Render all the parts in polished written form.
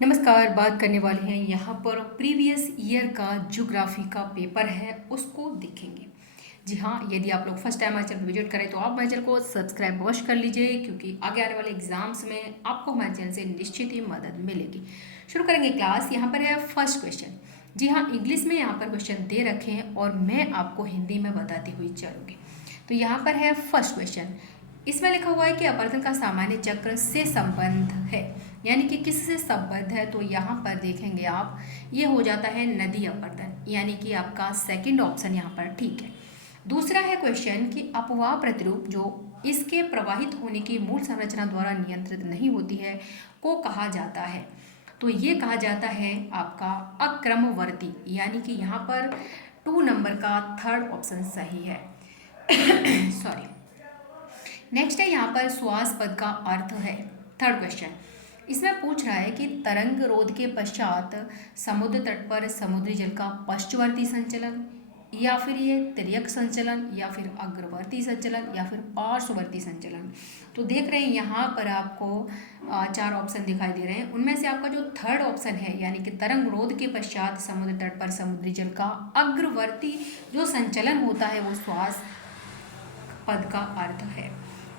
नमस्कार। बात करने वाले हैं यहाँ पर प्रीवियस ईयर का ज्योग्राफी का पेपर है उसको देखेंगे। जी हाँ, यदि आप लोग फर्स्ट टाइम हमारे चैनल विजिट करें तो आप हमारे चैनल को सब्सक्राइब अवश्य कर लीजिए, क्योंकि आगे आने वाले एग्जाम्स में आपको हमारे चैनल से निश्चित ही मदद मिलेगी। शुरू करेंगे क्लास। यहाँ पर है फर्स्ट क्वेश्चन। जी हाँ, इंग्लिश में यहाँ पर क्वेश्चन दे रखे हैं और मैं आपको हिंदी में बताती हुई चलूँगी। तो यहाँ पर है फर्स्ट क्वेश्चन। इसमें लिखा हुआ है कि अपवर्तन का सामान्य चक्र से संबंध है, यानी कि किससे संबंध है। तो यहाँ पर देखेंगे आप, ये हो जाता है नदी अपवर्तन, यानी कि आपका सेकंड ऑप्शन यहाँ पर ठीक है। दूसरा है क्वेश्चन कि अपवाह प्रतिरूप जो इसके प्रवाहित होने की मूल संरचना द्वारा नियंत्रित नहीं होती है को कहा जाता है। तो ये कहा जाता है आपका अक्रमवर्ती, यानी कि यहाँ पर 2 नंबर का थर्ड ऑप्शन सही है। सॉरी। नेक्स्ट है यहाँ पर श्वास पद का अर्थ है। थर्ड क्वेश्चन इसमें पूछ रहा है कि तरंग रोध के पश्चात समुद्र तट पर समुद्री जल का पश्चवर्ती संचलन, या फिर ये तिर्यक संचलन, या फिर अग्रवर्ती संचलन, या फिर पार्श्ववर्ती संचलन। तो देख रहे हैं यहाँ पर आपको 4 ऑप्शन दिखाई दे रहे हैं। उनमें से आपका जो थर्ड ऑप्शन है, यानी कि तरंग रोध के पश्चात समुद्र तट पर समुद्री जल का अग्रवर्ती जो संचलन होता है वो श्वास पद का अर्थ है।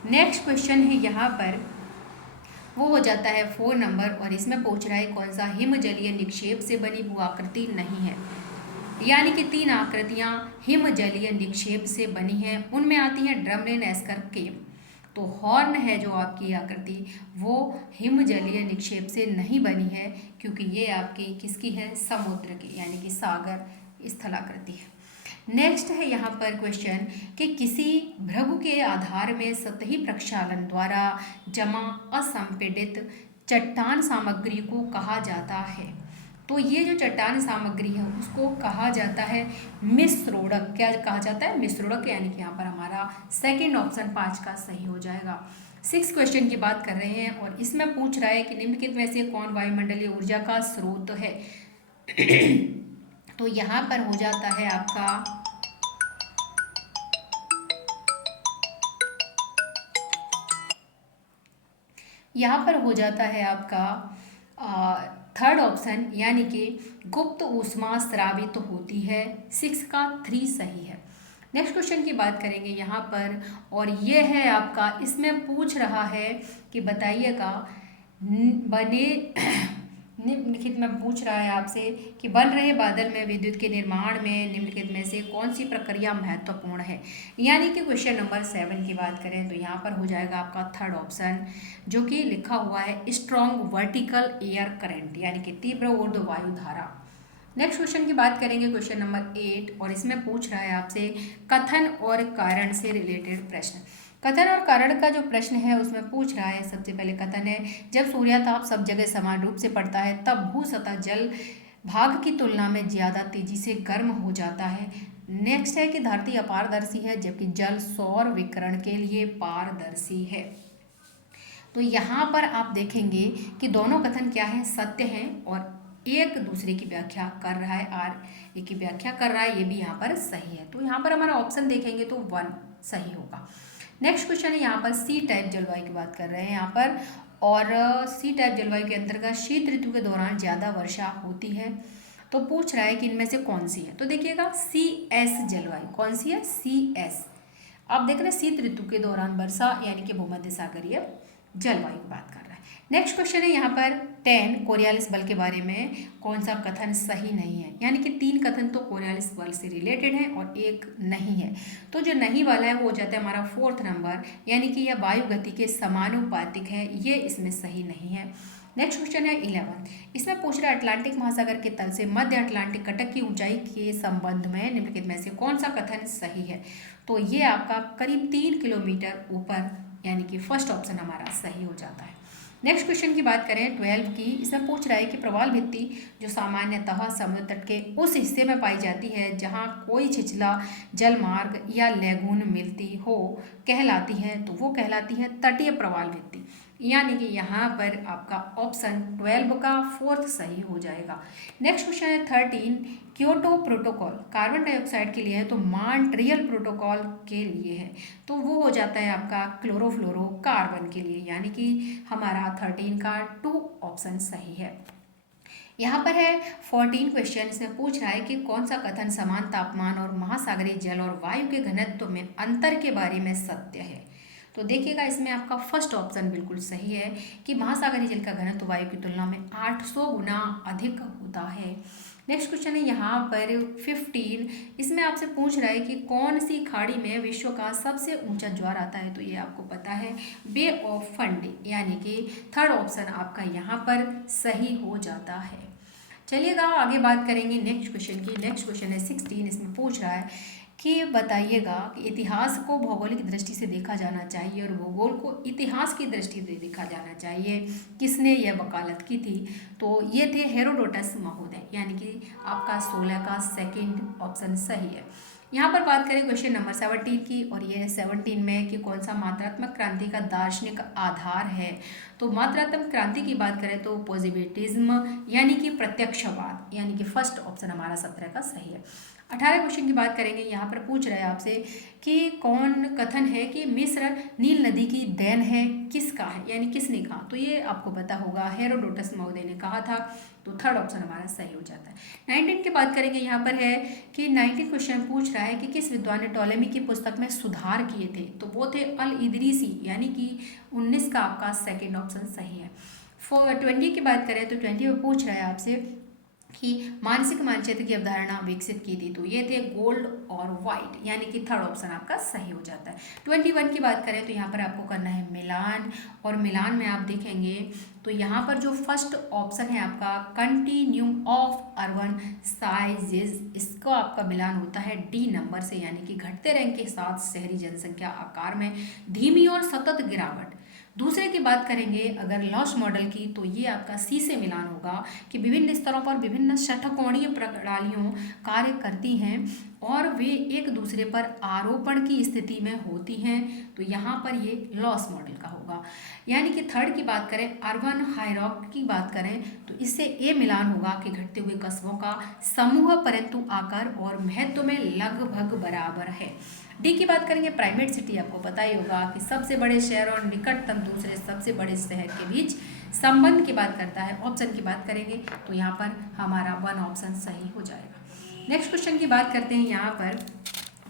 नेक्स्ट क्वेश्चन है यहाँ पर, वो हो जाता है 4 नंबर, और इसमें पूछ रहा है कौन सा हिमजलीय निक्षेप से बनी भूआकृति नहीं है। यानी कि 3 आकृतियाँ हिमजलीय निक्षेप से बनी हैं, उनमें आती हैं ड्रमलिन, एस्कर, केम। तो हॉर्न है जो आपकी आकृति वो हिमजलीय निक्षेप से नहीं बनी है, क्योंकि ये आपकी किसकी है, समुद्र की, यानी कि सागर स्थलाकृति है। नेक्स्ट है यहाँ पर क्वेश्चन कि किसी भृगु के आधार में सतही प्रक्षालन द्वारा जमा असंपीड़ित चट्टान सामग्री को कहा जाता है। तो ये जो चट्टान सामग्री है उसको कहा जाता है मिश्रोड़क। क्या कहा जाता है, मिश्रोड़क, यानी कि यहाँ पर हमारा सेकंड ऑप्शन 5 का सही हो जाएगा। 6 क्वेश्चन की बात कर रहे हैं और इसमें पूछ रहा है कि निम्नलिखित में से कौन वायुमंडलीय ऊर्जा का स्रोत है। तो यहाँ पर हो जाता है आपका थर्ड ऑप्शन, यानी कि गुप्त ऊष्मा स्रावित तो होती है। 6 का 3 सही है। नेक्स्ट क्वेश्चन की बात करेंगे यहाँ पर, और ये है आपका, इसमें पूछ रहा है कि बताइएगा बने निम्नलिखित में पूछ रहा है आपसे कि बन रहे बादल में विद्युत के निर्माण में निम्नलिखित में से कौन सी प्रक्रिया महत्वपूर्ण है। यानी कि क्वेश्चन नंबर 7 की बात करें तो यहाँ पर हो जाएगा आपका थर्ड ऑप्शन, जो कि लिखा हुआ है स्ट्रॉन्ग वर्टिकल एयर करंट, यानी कि तीव्र ऊर्ध्व वायु धारा। नेक्स्ट क्वेश्चन की बात करेंगे, क्वेश्चन नंबर 8, और इसमें पूछ रहा है आपसे कथन और कारण से रिलेटेड प्रश्न। कथन और कारण का जो प्रश्न है उसमें पूछ रहा है, सबसे पहले कथन है, जब सूर्यताप सब जगह समान रूप से पड़ता है तब भू सतह जल भाग की तुलना में ज़्यादा तेजी से गर्म हो जाता है। नेक्स्ट है कि धरती अपारदर्शी है जबकि जल सौर विकिरण के लिए पारदर्शी है। तो यहाँ पर आप देखेंगे कि दोनों कथन क्या है, सत्य हैं और एक दूसरे की व्याख्या कर रहा है, एक की व्याख्या कर रहा है, ये भी यहाँ पर सही है। तो यहाँ पर हमारा ऑप्शन देखेंगे तो 1 सही होगा। नेक्स्ट क्वेश्चन है यहाँ पर सी टाइप जलवायु की बात कर रहे हैं यहाँ पर, और सी टाइप जलवायु के अंतर्गत शीत ऋतु के दौरान ज़्यादा वर्षा होती है। तो पूछ रहा है कि इनमें से कौन सी है। तो देखिएगा CS जलवायु कौन सी है, CS। आप देख रहे हैं शीत ऋतु के दौरान वर्षा, यानी कि भूमध्य सागरीय जलवायु की बात कर रहा है। नेक्स्ट क्वेश्चन है यहाँ पर 10, कोरियालिस बल के बारे में कौन सा कथन सही नहीं है। यानी कि 3 कथन तो कोरियालिस बल से रिलेटेड है और एक नहीं है। तो जो नहीं वाला है वो हो जाता है हमारा 4th नंबर, यानी कि यह वायु गति के समानुपातिक है, ये इसमें सही नहीं है। नेक्स्ट क्वेश्चन है 11, इसमें पूछ रहा है अटलांटिक महासागर के तल से मध्य अटलांटिक कटक की ऊंचाई के संबंध में निम्नलिखित में से कौन सा कथन सही है। तो ये आपका करीब 3 किलोमीटर ऊपर, यानी कि फर्स्ट ऑप्शन हमारा सही हो जाता है। नेक्स्ट क्वेश्चन की बात करें 12 की, इसमें पूछ रहा है कि प्रवाल भित्ति जो सामान्यतः समुद्र तट के उस हिस्से में पाई जाती है जहां कोई छिछला जलमार्ग या लेगून मिलती हो कहलाती है। तो वो कहलाती है तटीय प्रवाल भित्ति, यानी कि यहाँ पर आपका ऑप्शन 12 का 4th सही हो जाएगा। नेक्स्ट क्वेश्चन है 13, क्योटो प्रोटोकॉल कार्बन डाइऑक्साइड के लिए है तो मॉन्ट्रियल प्रोटोकॉल के लिए है। तो वो हो जाता है आपका क्लोरोफ्लोरोकार्बन के लिए, यानी कि हमारा 13 का 2 ऑप्शन सही है। यहाँ पर है 14 क्वेश्चन। इसमें पूछ रहा है कि कौन सा कथन समान तापमान और महासागरीय जल और वायु के घनत्व में अंतर के बारे में सत्य है। तो देखिएगा इसमें आपका फर्स्ट ऑप्शन बिल्कुल सही है कि महासागरीय जल का घनत्व वायु की तुलना में 800 गुना अधिक होता है। नेक्स्ट क्वेश्चन है यहाँ पर 15। इसमें आपसे पूछ रहा है कि कौन सी खाड़ी में विश्व का सबसे ऊंचा ज्वार आता है। तो ये आपको पता है बे ऑफ फंडी, यानी कि थर्ड ऑप्शन आपका यहाँ पर सही हो जाता है। चलिएगा आगे बात करेंगे नेक्स्ट क्वेश्चन की। नेक्स्ट क्वेश्चन है 16। इसमें पूछ रहा है कि बताइएगा कि इतिहास को भौगोलिक दृष्टि से देखा जाना चाहिए और भूगोल को इतिहास की दृष्टि से देखा जाना चाहिए, किसने यह वकालत की थी। तो ये थे हेरोडोटस महोदय, यानी कि आपका 16 का सेकंड ऑप्शन सही है। यहाँ पर बात करें क्वेश्चन नंबर 17 की, और ये 17 में कि कौन सा मात्रात्मक क्रांति का दार्शनिक आधार है। तो मात्रात्मक क्रांति की बात करें तो पॉजिटिविज्म, यानी कि प्रत्यक्षवाद, यानी कि फर्स्ट ऑप्शन हमारा 17 का सही है। 18 क्वेश्चन की बात करेंगे। यहाँ पर पूछ रहे हैं आपसे कि कौन कथन है कि मिस्र नील नदी की देन है, किसका है, यानी किसने कहा। तो ये आपको पता होगा हेरोडोटस महोदय ने कहा था। तो थर्ड ऑप्शन हमारा सही हो जाता है। 19 की बात करेंगे। यहाँ पर है कि 19 क्वेश्चन पूछ रहा है कि किस विद्वान ने टॉलेमी की पुस्तक में सुधार किए थे। तो वो थे अल इदरीसी, यानी कि 19 का आपका सेकेंड ऑप्शन सही है। 20 की बात करें तो 20 में पूछ रहा है आपसे कि मानसिक मानचित्र की अवधारणा विकसित की थी। तो ये थे गोल्ड और वाइट, यानी कि थर्ड ऑप्शन आपका सही हो जाता है। 21 की बात करें तो यहाँ पर आपको करना है मिलान, और मिलान में आप देखेंगे तो यहाँ पर जो फर्स्ट ऑप्शन है आपका कंटिन्यूम ऑफ अर्बन साइजेस, इसको आपका मिलान होता है डी नंबर से, यानी कि घटते रैंक के साथ शहरी जनसंख्या आकार में धीमी और सतत गिरावट। दूसरे की बात करेंगे अगर लॉस मॉडल की, तो ये आपका सी से मिलान होगा कि विभिन्न स्तरों पर विभिन्न षटकोणीय प्रणालियों कार्य करती हैं और वे एक दूसरे पर आरोपण की स्थिति में होती हैं। तो यहाँ पर ये लॉस मॉडल का होगा। यानी कि थर्ड की बात करें अर्बन हायरार्की की बात करें तो इससे ये मिलान होगा कि घटते हुए कस्बों का समूह परंतु आकार और महत्व में लगभग बराबर है। डी की बात करेंगे प्राइमेट सिटी, आपको पता ही होगा कि सबसे बड़े शहर और निकटतम दूसरे सबसे बड़े शहर के बीच संबंध की बात करता है। ऑप्शन की बात करेंगे तो यहाँ पर हमारा 1 ऑप्शन सही हो जाएगा। नेक्स्ट क्वेश्चन की बात करते हैं। यहाँ पर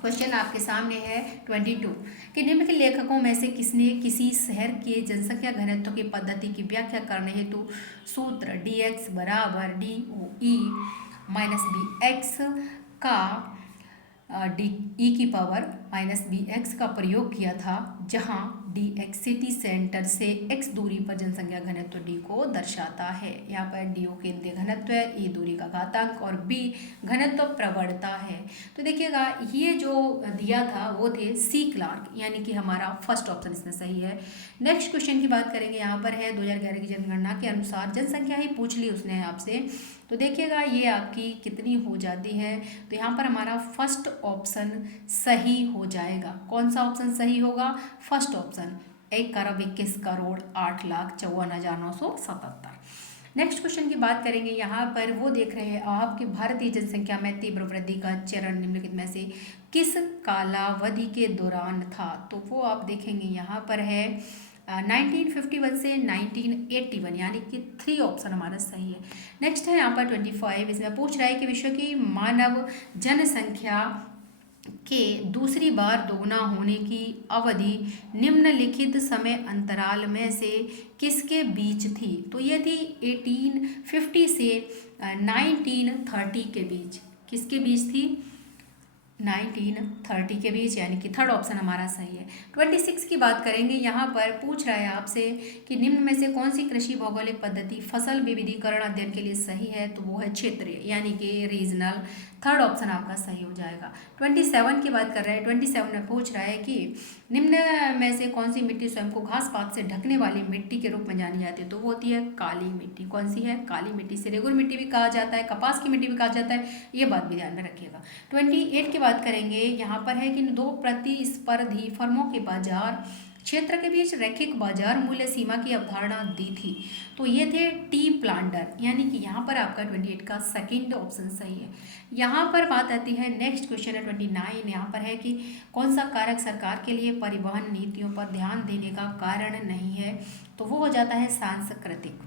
क्वेश्चन आपके सामने है 22 कि निम्नलिखित लेखकों में से किसने किसी शहर के जनसंख्या घनत्व की पद्धति की व्याख्या करने हेतु सूत्र dx बराबर DOE माइनस BX का (e⁻⁻BX का प्रयोग किया था, जहां dx सिटी सेंटर से x दूरी पर जनसंख्या घनत्व d को दर्शाता है। यहाँ पर do केंद्रीय घनत्व है, e दूरी का घातांक और b घनत्व प्रवणता है। तो देखिएगा ये जो दिया था वो थे सी क्लार्क, यानी कि हमारा फर्स्ट ऑप्शन इसमें सही है। नेक्स्ट क्वेश्चन की बात करेंगे। यहाँ पर है 2011 की जनगणना के अनुसार जनसंख्या ही पूछ ली उसने आपसे। तो देखिएगा ये आपकी कितनी हो जाती है। तो यहाँ पर हमारा फर्स्ट ऑप्शन सही हो जाएगा। कौन सा ऑप्शन सही होगा? First option 1,21,08,54,977। नेक्स्ट क्वेश्चन की बात करेंगे। यहाँ पर वो देख रहे हैं आपकी भारतीय जनसंख्या में तीव्र वृद्धि का चरण निम्नलिखित में से किस कालावधि के दौरान था। तो वो आप देखेंगे यहाँ पर है 1951 से 1981, यानी कि 3 ऑप्शन हमारा सही है। नेक्स्ट है यहाँ पर 25। इसमें पूछ रहा है कि विश्व की मानव जनसंख्या के दूसरी बार दोगुना होने की अवधि निम्नलिखित समय अंतराल में से किसके बीच थी। तो ये थी 1850 से 1930 के बीच। किसके बीच थी? 1930 के बीच, यानी कि थर्ड ऑप्शन हमारा सही है। 26 की बात करेंगे। यहाँ पर पूछ रहा है आपसे कि निम्न में से कौन सी कृषि भौगोलिक पद्धति फसल विविधीकरण अध्ययन के लिए सही है। तो वो है क्षेत्रीय, यानी कि रीजनल। थर्ड ऑप्शन आपका सही हो जाएगा। 27 की बात कर रहे हैं। 27 में पूछ रहा है कि निम्न में से कौन सी मिट्टी स्वयं को घास पात से ढकने वाली मिट्टी के रूप में जानी जाती है। तो वो होती है काली मिट्टी। कौन सी है? काली मिट्टी। से रेगुर मिट्टी भी कहा जाता है, कपास की मिट्टी भी कहा जाता है, ये बात भी ध्यान में रखिएगा। 28 की बात करेंगे। यहाँ पर है कि 2 प्रतिस्पर्धी फर्मों के बाजार क्षेत्र के बीच रैखिक बाजार मूल्य सीमा की अवधारणा दी थी। तो ये थे टी प्लांटर, यानी कि यहाँ पर आपका 28 का सेकंड ऑप्शन सही है। यहाँ पर बात आती है नेक्स्ट क्वेश्चन है 29। यहाँ पर है कि कौन सा कारक सरकार के लिए परिवहन नीतियों पर ध्यान देने का कारण नहीं है। तो वो हो जाता है सांस्कृतिक।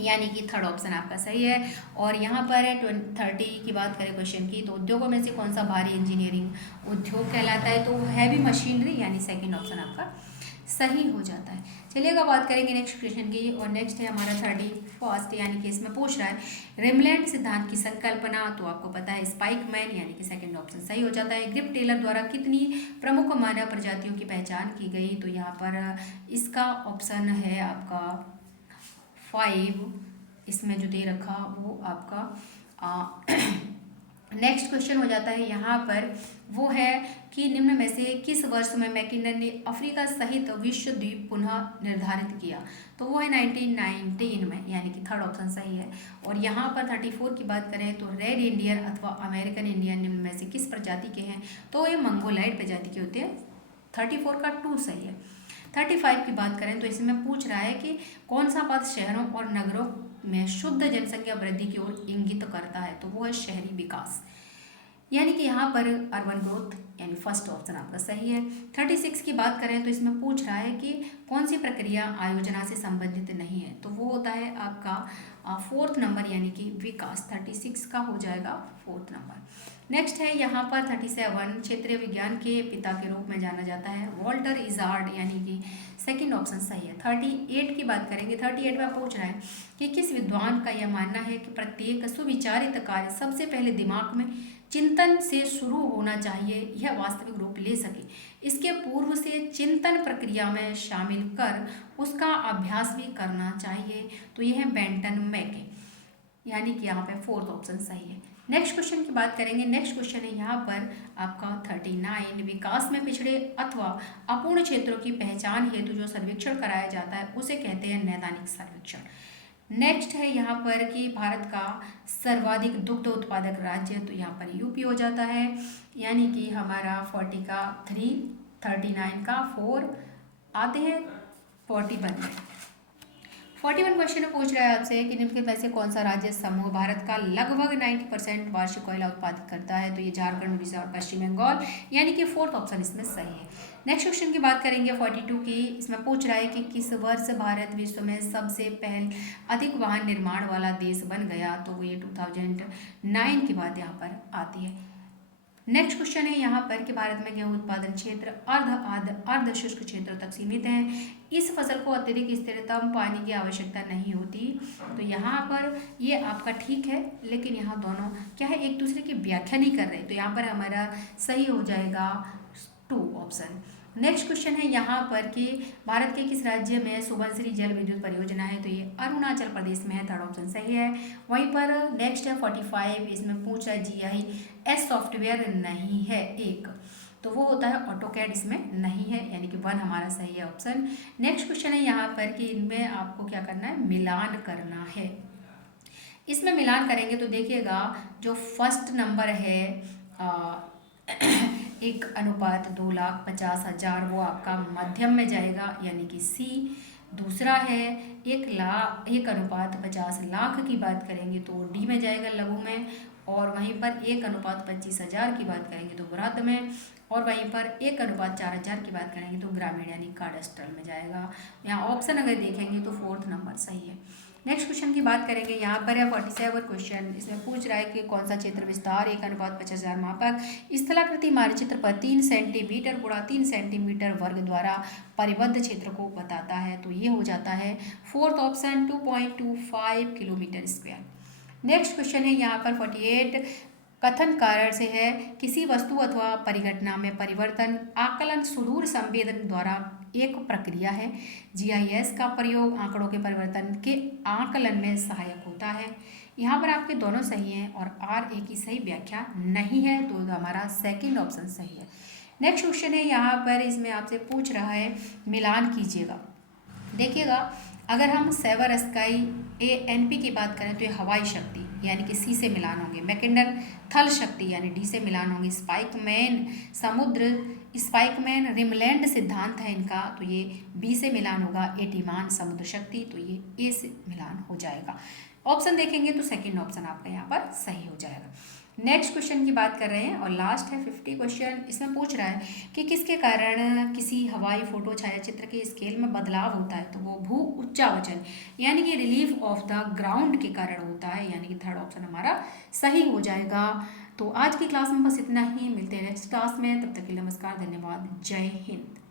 यानी कि थर्ड ऑप्शन आपका सही है। और यहाँ पर है 30 की बात करें क्वेश्चन की, तो उद्योगों में से कौन सा भारी इंजीनियरिंग उद्योग कहलाता है, तो हैवी मशीनरी, यानी सेकंड ऑप्शन आपका सही हो जाता है। चलिए अब बात करेंगे नेक्स्ट क्वेश्चन की, और नेक्स्ट है हमारा 31, यानी कि इसमें पूछ रहा है रिमलैंड सिद्धांत की संकल्पना, तो आपको पता है स्पाइकमैन, यानी कि सेकंड ऑप्शन सही हो जाता है। ग्रिप टेलर द्वारा कितनी प्रमुख मानव प्रजातियों की पहचान की गई, तो यहाँ पर इसका ऑप्शन है आपका 5, इसमें जो दे रखा वो आपका नेक्स्ट क्वेश्चन हो जाता है यहाँ पर, वो है कि निम्न में से किस वर्ष में मैकिन्डन ने अफ्रीका सहित विश्व द्वीप पुनः निर्धारित किया, तो वो है 1919 में, यानी कि थर्ड ऑप्शन सही है। और यहाँ पर 34 की बात करें तो रेड इंडियन अथवा अमेरिकन इंडियन निम्न में से किस प्रजाति के हैं, तो ये मंगोलाइड प्रजाति के होते हैं। 34 का 2 सही है। 35 की बात करें तो इसमें पूछ रहा है कि कौन सा पद शहरों और नगरों में शुद्ध जनसंख्या वृद्धि की ओर इंगित करता है, तो वो है शहरी विकास, यानी कि यहाँ पर अर्बन ग्रोथ, यानी फर्स्ट ऑप्शन आपका सही है। 36 की बात करें तो इसमें पूछ रहा है कि कौन सी प्रक्रिया आयोजना से संबंधित नहीं है, तो वो होता है आपका फोर्थ नंबर, यानी कि विकास। 36 का हो जाएगा फोर्थ नंबर। नेक्स्ट है यहाँ पर 37, क्षेत्रीय विज्ञान के पिता के रूप में जाना जाता है वॉल्टर इजार्ड, यानी कि सेकंड ऑप्शन सही है। 38 की बात करेंगे। 38 में पूछ रहा है कि किस विद्वान का यह मानना है कि प्रत्येक सुविचारित कार्य सबसे पहले दिमाग में चिंतन से शुरू होना चाहिए, यह वास्तविक रूप ले सके, इसके पूर्व से चिंतन प्रक्रिया में शामिल कर उसका अभ्यास भी करना चाहिए, तो यह है बेंटन मैके, यानी कि यहाँ पे फोर्थ ऑप्शन सही है। नेक्स्ट क्वेश्चन की बात करेंगे। नेक्स्ट क्वेश्चन है यहाँ पर आपका 39, विकास में पिछड़े अथवा अपूर्ण क्षेत्रों की पहचान हेतु जो सर्वेक्षण कराया जाता है उसे कहते हैं नैदानिक सर्वेक्षण। नेक्स्ट है यहाँ पर कि भारत का सर्वाधिक दुग्ध उत्पादक राज्य, तो यहाँ पर यूपी हो जाता है, यानी कि हमारा 40 का 3, 39 का 4 आते हैं 41 में। 41 क्वेश्चन पूछ रहा है आपसे कि निम्न में से कौन सा राज्य समूह भारत का लगभग 90% वार्षिक कोयला उत्पादित करता है, तो ये झारखंड, उड़ीसा और पश्चिम बंगाल, यानी कि फोर्थ ऑप्शन इसमें सही है। नेक्स्ट क्वेश्चन की बात करेंगे 42 की, इसमें पूछ रहा है कि किस वर्ष भारत विश्व में सबसे पहले अधिक वाहन निर्माण वाला देश बन गया, तो वो ये 2009 की बात यहाँ पर आती है। नेक्स्ट क्वेश्चन है यहाँ पर कि भारत में गेहूं उत्पादन क्षेत्र अर्ध शुष्क क्षेत्रों तक सीमित है, इस फसल को अत्यधिक स्थिरतम पानी की आवश्यकता नहीं होती, तो यहाँ पर ये आपका ठीक है, लेकिन यहाँ दोनों क्या है एक दूसरे की व्याख्या नहीं कर रहे, तो यहाँ पर हमारा सही हो जाएगा 2 ऑप्शन। नेक्स्ट क्वेश्चन है यहाँ पर कि भारत के किस राज्य में सुबनसिरी जल विद्युत परियोजना है, तो ये अरुणाचल प्रदेश में है, थर्ड ऑप्शन सही है। वहीं पर नेक्स्ट है 45, इसमें पूछ रहा है GIS सॉफ्टवेयर नहीं है एक, तो वो होता है ऑटोकैड, इसमें नहीं है, यानी कि 1 हमारा सही है ऑप्शन। नेक्स्ट क्वेश्चन है यहाँ पर कि इनमें आपको क्या करना है, मिलान करना है। इसमें मिलान करेंगे तो देखिएगा जो फर्स्ट नंबर है 1:2,50,000 वो आपका मध्यम में जाएगा, यानी कि C। दूसरा है 1:50,00,000 की बात करेंगे तो D में जाएगा, लघु में। और वहीं पर 1:25,000 की बात करेंगे तो वृहद में। और वहीं पर 1:4,000 की बात करेंगे तो ग्रामीण यानी काडस्ट्रल में जाएगा। यहाँ ऑप्शन अगर देखेंगे तो फोर्थ नंबर सही है। नेक्स्ट क्वेश्चन की बात करेंगे। यहाँ पर है 47 क्वेश्चन, इसमें पूछ रहा है कि कौन सा क्षेत्र विस्तार 1:50,000 मापक स्थलाकृति मानचित्र पर 3 सेंटीमीटर गुणा 3 सेंटीमीटर वर्ग द्वारा परिबद्ध क्षेत्र को बताता है, तो ये हो जाता है fourth option 2.25 kilometre square. Next question है यहाँ पर 48, कथन कारण से है किसी वस्तु अथवा परिघटना में परिवर्तन आकलन सुदूर संवेदन द्वारा एक प्रक्रिया है। GIS का प्रयोग आंकड़ों के परिवर्तन के आकलन में सहायक होता है। यहाँ पर आपके दोनों सही हैं और RA की सही व्याख्या नहीं है, तो हमारा सेकंड ऑप्शन सही है। नेक्स्ट क्वेश्चन है यहाँ पर, इसमें आपसे पूछ रहा है मिलान कीजिएगा। देखिएगा अगर हम सेवर स्काई ANP की बात करें तो ये हवाई शक्ति यानी कि C से मिलान होंगे। मैकिन्डन थल शक्ति यानी D से मिलान होंगे। स्पाइकमैन समुद्र, स्पाइकमैन रिमलैंड सिद्धांत है इनका, तो ये B से मिलान होगा। एटीमान समुद्र शक्ति, तो ये A से मिलान हो जाएगा। ऑप्शन देखेंगे तो सेकंड ऑप्शन आपका यहाँ पर सही हो जाएगा। नेक्स्ट क्वेश्चन की बात कर रहे हैं और लास्ट है 50 क्वेश्चन। इसमें पूछ रहा है कि किसके कारण किसी हवाई फोटो छायाचित्र के स्केल में बदलाव होता है। तो वो भू उच्चावचन यानी कि रिलीफ ऑफ द ग्राउंड के कारण होता है, यानी कि थर्ड ऑप्शन हमारा सही हो जाएगा। तो आज की क्लास में बस इतना ही, मिलते हैं नेक्स्ट क्लास में, तब तक के लिए नमस्कार, धन्यवाद, जय हिंद।